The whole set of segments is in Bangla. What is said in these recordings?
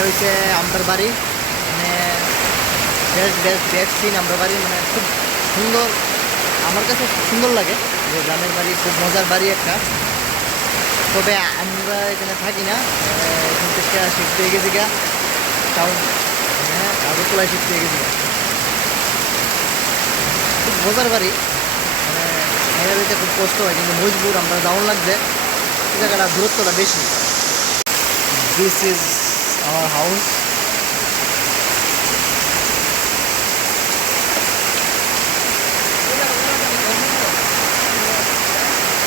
এটা হচ্ছে আমরার বাড়ি, মানে বেস্ট বেস্ট বেস্ট সিন আমরার বাড়ি, মানে খুব সুন্দর, আমার কাছে খুব সুন্দর লাগে যে গ্রামের বাড়ি খুব মজার বাড়ি একটা। তবে আমরা এখানে থাকি না, এখান থেকে শিফট হয়ে গেছি গা টাউন, হ্যাঁ আগরতলায় শিফট হয়ে গেছি গা। খুব মজার বাড়ি, মানে মেয়ের বাড়িতে খুব কষ্ট হয়, কিন্তু মজবুর, আমরা ডাউন লাগছে, এই জায়গাটা দূরত্বটা বেশি। This is our house.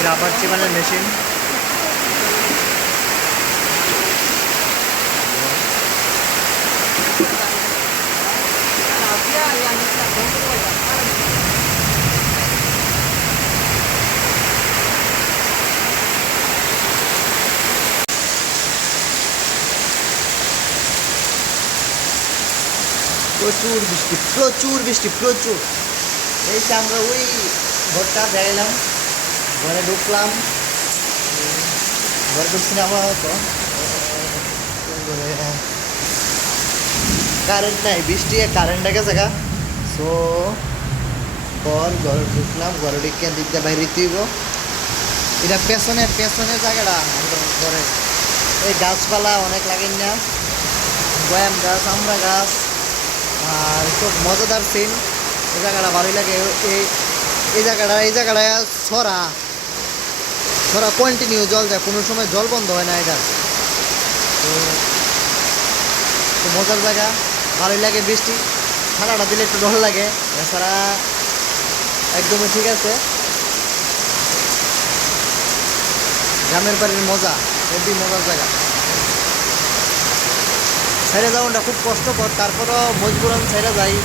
Rubber চিবানোর মেশিন, প্রচুর বৃষ্টি প্রচুর বৃষ্টি প্রচুর। এই যে আমরা ওই ঘরটা দেখাইলাম, ঘরে ঢুকলাম, ঘরে ঢুকছি না আপাতত, কারেন্ট নাই, বৃষ্টি কারেন্ট গেছে গা। সো ঘরে ঢুকলাম, ঘরে ঢুকে দিকটা বাইরে দিব। এটা পেছনে পেছনে জায়গাটা আমাদের ঘরে, এই গাছপালা অনেক লাগেন না, বয়াম গাছ, আমরা গাছ, আর খুব মজাদার সিন। এই জায়গাটা ভালোই লাগে। এই জায়গাটা ছড়া ছড়া কন্টিনিউ জল যায়, কোনো সময় জল বন্ধ হয় না এটা। তো খুব মজার জায়গা, ভালোই লাগে। বৃষ্টি ঠান্ডাটা দিলে একটু ডর লাগে, এছাড়া একদমই ঠিক আছে। গ্রামের বাড়ির মজা, খুবই মজার জায়গা। ছেড়ে যাওয়াটা খুব কষ্টকর, তারপরও মজবুরান ছেড়ে যাই।